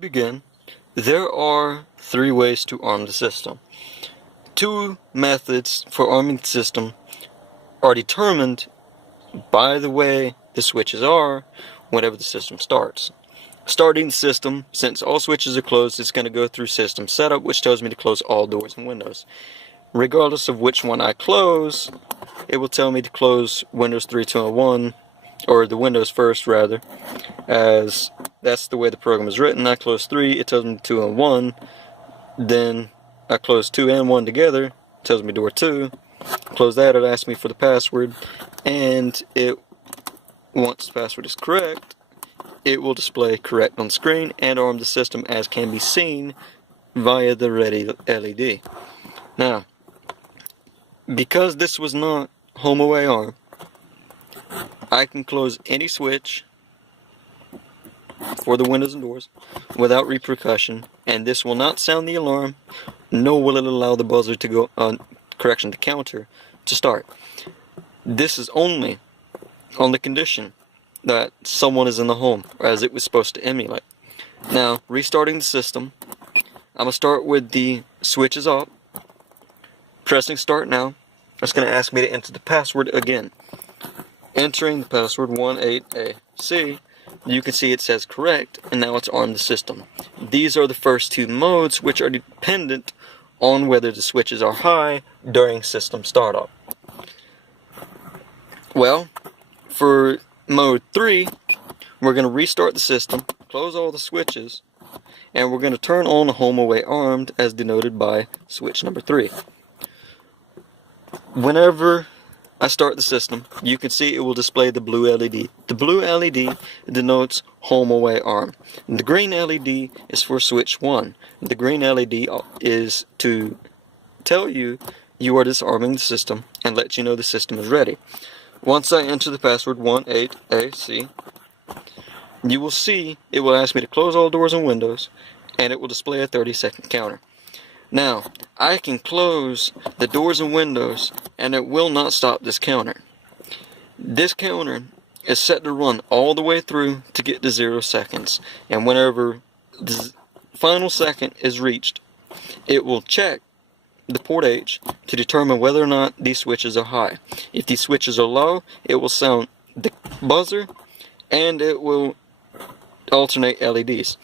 Begin. There are three ways to arm the system. Two methods for arming the system are determined by the way the switches are whenever the system starts. Starting the system, since all switches are closed, it's going to go through system setup, which tells me to close all doors and windows. Regardless of which one I close, it will tell me to close Windows 3, 2, and 1, or the Windows first rather, as that's the way the program is written. I close 3, it tells me 2 and 1, then I close 2 and 1 together, it tells me door 2, close that, it asks me for the password, and once the password is correct, it will display correct on the screen and arm the system as can be seen via the red LED. Now, because this was not home away arm, I can close any switch for the windows and doors without repercussion, and this will not sound the alarm, nor will it allow the buzzer to go the counter to start. This is only on the condition that someone is in the home, as it was supposed to emulate. Now, restarting the system, I'm going to start with the switches off, pressing start now. It's going to ask me to enter the password again. Entering the password 18AC, you can see it says correct, and now it's armed the system. These are the first two modes, which are dependent on whether the switches are high during system startup. Well, for mode 3, we're going to restart the system, close all the switches, and we're going to turn on home away armed as denoted by switch number 3. Whenever I start the system, you can see it will display the blue LED. The blue LED denotes home away arm. And the green LED is for switch 1. The green LED is to tell you you are disarming the system and let you know the system is ready. Once I enter the password 18AC, you will see it will ask me to close all doors and windows, and it will display a 30-second counter. Now, I can close the doors and windows, and it will not stop this counter. This counter is set to run all the way through to get to 0 seconds, and whenever the final second is reached, it will check the port H to determine whether or not these switches are high. If these switches are low, it will sound the buzzer, and it will alternate LEDs.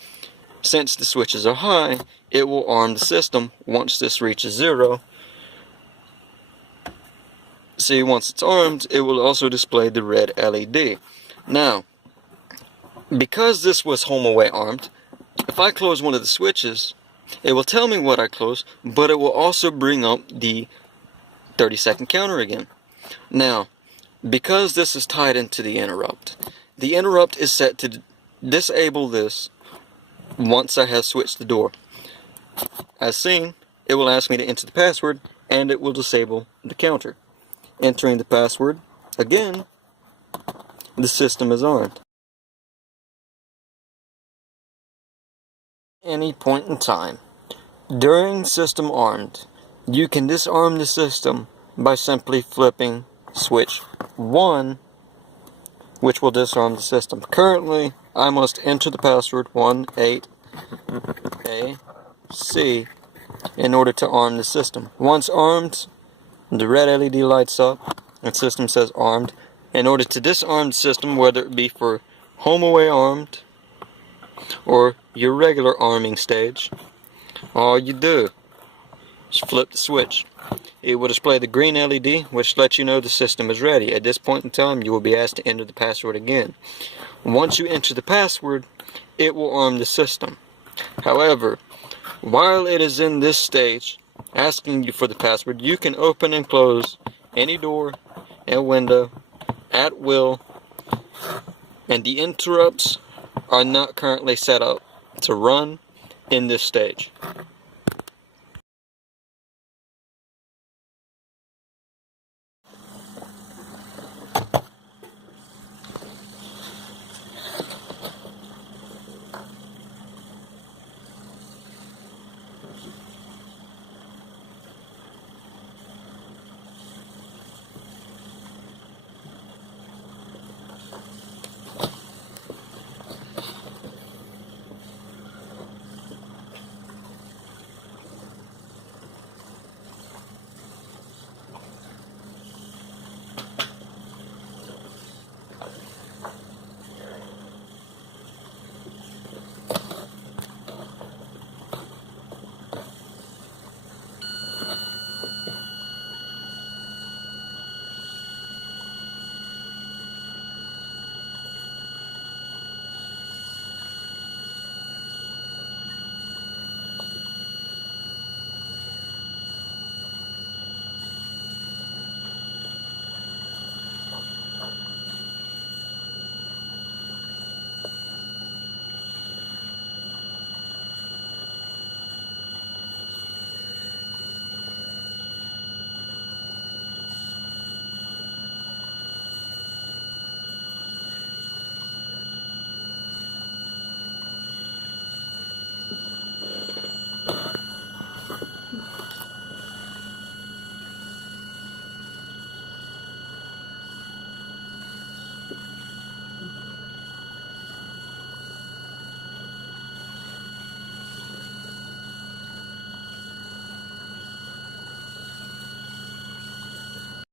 Since the switches are high, it will arm the system once this reaches 0. See, once it's armed, it will also display the red LED. Now, because this was home away armed, if I close one of the switches, it will tell me what I closed, but it will also bring up the 30-second counter again. Now, because this is tied into the interrupt is set to disable this once I have switched the door. As seen, it will ask me to enter the password, and it will disable the counter. Entering the password again, the system is armed. Any point in time during system armed, you can disarm the system by simply flipping switch 1, which will disarm the system. Currently, I must enter the password 18AC in order to arm the system. Once armed, the red LED lights up and the system says armed. In order to disarm the system, whether it be for home away armed or your regular arming stage, all you do is flip the switch. It will display the green LED, which lets you know the system is ready. At this point in time, you will be asked to enter the password again. Once you enter the password, it will arm the system. However, while it is in this stage, asking you for the password, you can open and close any door and window at will, and the interrupts are not currently set up to run in this stage.